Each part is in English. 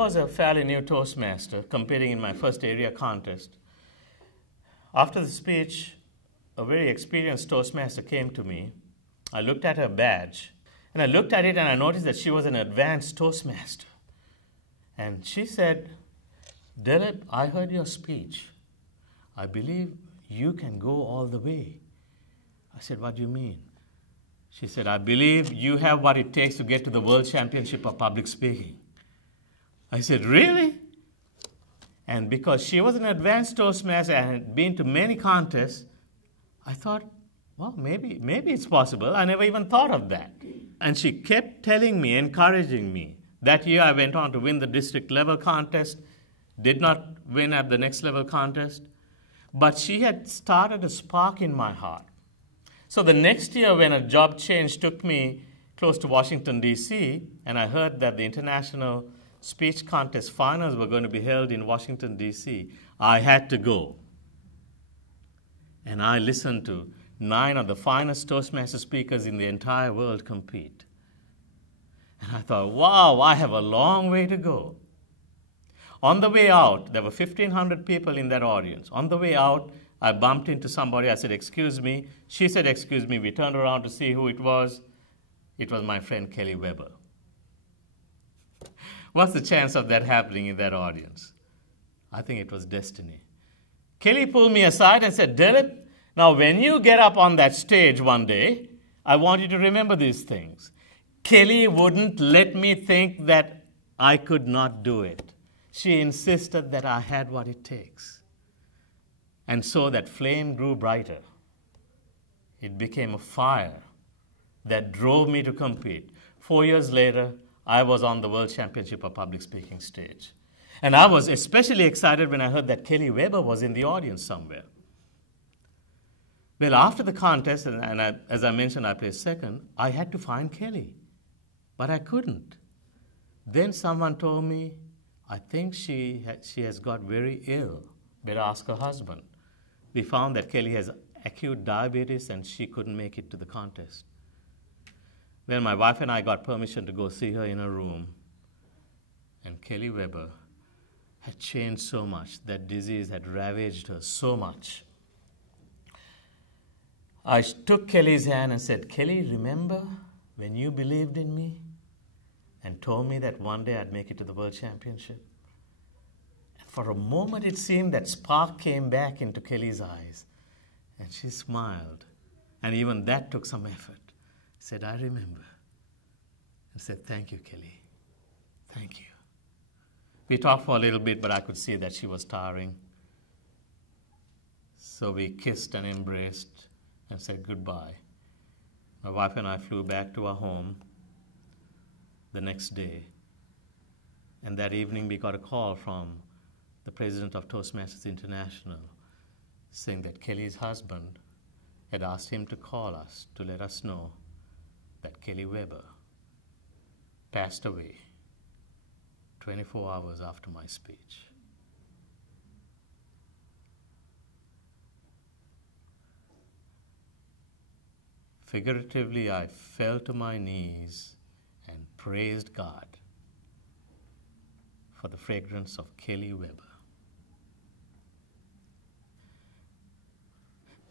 was a fairly new Toastmaster competing in my first area contest. After the speech, a very experienced Toastmaster came to me. I looked at her badge, and I looked at it and I noticed that she was an advanced Toastmaster. And she said, "Dilip, I heard your speech. I believe you can go all the way." I said, "What do you mean?" She said, "I believe you have what it takes to get to the World Championship of Public Speaking." I said, "Really?" And because she was an advanced Toastmaster and had been to many contests, I thought, well, maybe it's possible. I never even thought of that. And she kept telling me, encouraging me. That year I went on to win the district level contest, did not win at the next level contest, but she had started a spark in my heart. So the next year when a job change took me close to Washington, D.C., and I heard that the International Speech Contest finals were going to be held in Washington, D.C., I had to go. And I listened to 9 of the finest Toastmaster speakers in the entire world compete. And I thought, wow, I have a long way to go. On the way out, there were 1,500 people in that audience. On the way out, I bumped into somebody. I said, "Excuse me." She said, "Excuse me." We turned around to see who it was. It was my friend Kelly Weber. What's the chance of that happening in that audience? I think it was destiny. Kelly pulled me aside and said, "Dilip, now when you get up on that stage one day, I want you to remember these things." Kelly wouldn't let me think that I could not do it. She insisted that I had what it takes. And so that flame grew brighter. It became a fire that drove me to compete. 4 years later, I was on the World Championship of Public Speaking stage. And I was especially excited when I heard that Kelly Weber was in the audience somewhere. Well, after the contest, as I mentioned, I placed second, I had to find Kelly. But I couldn't. Then someone told me, "I think she has got very ill. Better ask her husband." We found that Kelly has acute diabetes and she couldn't make it to the contest. Well, my wife and I got permission to go see her in her room. And Kelly Weber had changed so much. That disease had ravaged her so much. I took Kelly's hand and said, "Kelly, remember when you believed in me and told me that one day I'd make it to the World Championship?" And for a moment it seemed that spark came back into Kelly's eyes. And she smiled. And even that took some effort. I said, "I remember." I said, "Thank you, Kelly. Thank you." We talked for a little bit, but I could see that she was tiring. So we kissed and embraced and said goodbye. My wife and I flew back to our home the next day. And that evening we got a call from the president of Toastmasters International saying that Kelly's husband had asked him to call us to let us know that Kelly Weber passed away 24 hours after my speech. Figuratively, I fell to my knees and praised God for the fragrance of Kelly Weber.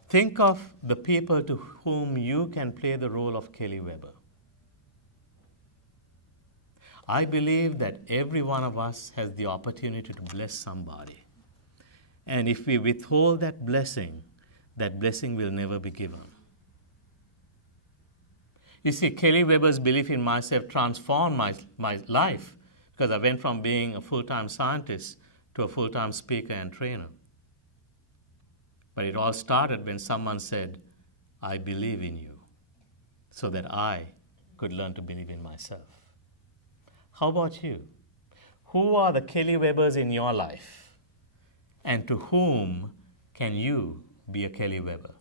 Think of the people to whom you can play the role of Kelly Weber. I believe that every one of us has the opportunity to bless somebody. And if we withhold that blessing will never be given. You see, Kelly Weber's belief in myself transformed my life because I went from being a full-time scientist to a full-time speaker and trainer. But it all started when someone said, "I believe in you," so that I could learn to believe in myself. How about you? Who are the Kelly Webers in your life? And to whom can you be a Kelly Weber?